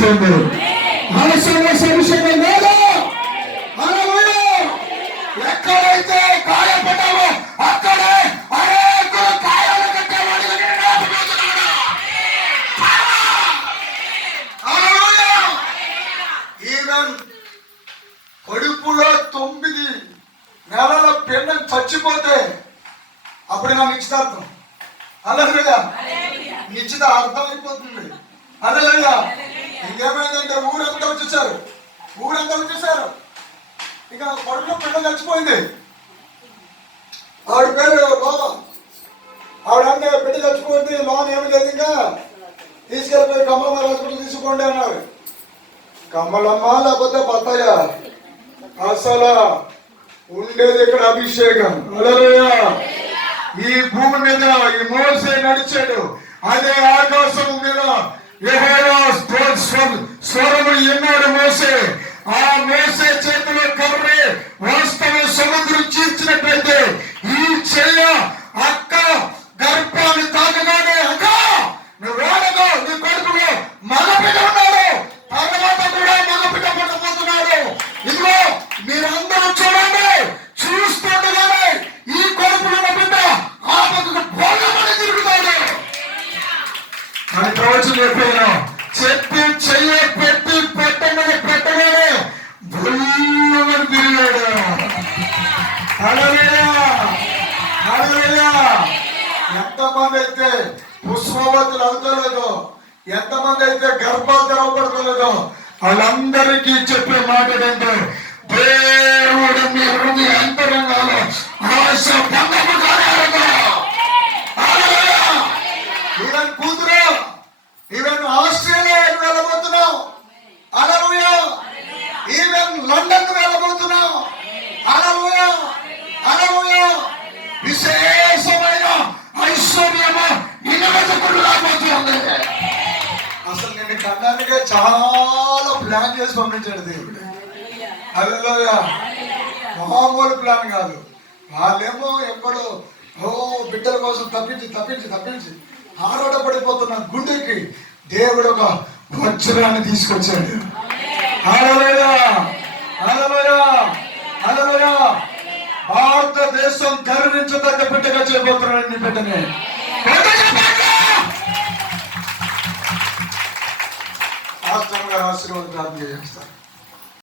చేయబోతుంది. ఆలస్యం విషయమే లేదు. ఎక్కడైతే గాయపడ్డామో అక్కడే అనేకులు గాయాలు కట్టేవాడిగా ఈవెన్ కడుపులో 9 నెలల పిండం చచ్చిపోతే అప్పుడు నా నిశ్చితార్థం. హల్లెలూయా. నిశ్చిత అర్థం అయిపోతుంది. హల్లెలూయా. ఇంకేమైందంటే ఊరంతా వచ్చేసారు. ఇక కడుపులో పిండం చచ్చిపోయింది. ఆవిడ పేరు బాబా. ఆవిడ అంటే బిడ్డ చచ్చిపోయింది, లోన్ ఏమి లేదు, ఇంకా తీసుకెళ్ళిపోయి కమలమ్మ హాస్పిటల్ తీసుకోండి అన్నారు. కమలమ్మ లేకపోతే బత్తయ్య, అసలు ఉండేది ఇక్కడ అభిషేకం. హల్లెలూయా. ఈ భూమి మీద ఈ మోసే నడిచాడు. అదే ఆకాశం మీద యెహోవా స్వరము ఎన్నాడు మోసే. ఆ మోసే చేతిలో కర్రే వాస్తవ సముద్రం చీల్చినట్లయితే ఈ చెయ్య అక్క గర్భాన్ని తాకగానే అక్క నువ్వు వాడగా నీ కొడుకులో మగబిడ్డ ఉన్నాడు, తర్వాత కూడా మగబిడ్డ పట్టబోతున్నాడు. ఇదిగో మీరందరూ చూడండి, చూస్తుండగానే ఈ కొడుకులో బిడ్డ ఆ పక్కకు భోగమని తిరుగుతాడు అని ప్రవచనం చెప్పాను. చెప్పి చెయ్య పెట్టి పెట్టగానే భూమని తిరిగాడు. ఎంతమంది అయితే పుష్పవతులు అవుతలేదో, ఎంతమంది అయితే గర్భాలు తెరవబడతలేదో వాళ్ళందరికీ చెప్పే మాట ఏంటంటే దేవుడు మీ హృదయ అంతరంగాలో ఆశ భంగము కార్యాలతో ఈవెన్ కూతురు, ఈవెన్ ఆస్ట్రేలియా వెళ్ళబోతున్నావు. హల్లెలూయా. ఈవెన్ లండన్ వెళ్ళబోతున్నావు. హల్లెలూయా. హల్లెలూయా. విశేషమైన ఐశ్వర్యము నిలబెట్టుకుని రాబోతుంది. అసలు నేను కన్నానికే చాలా ప్లాన్ చేసి పంపించాడు దేవుడు. హల్లెలూయా. మామూలు ప్లాన్ కాదు. వాళ్ళేమో ఎక్కడో బిడ్డల కోసం తప్పించి ఆరోడపడిపోతున్న గుండెకి దేవుడు ఒక వజ్రాన్ని తీసుకొచ్చాడు. హల్లెలూయా. హల్లెలూయా. హల్లెలూయా. భారతదేశం గర్వించదగ్గ బిడ్డగా చేయబోతున్నాడు నీ బిడ్డని. ఆశ్రమంగా ఆశీర్వాదం ప్రార్థన చేస్తారు.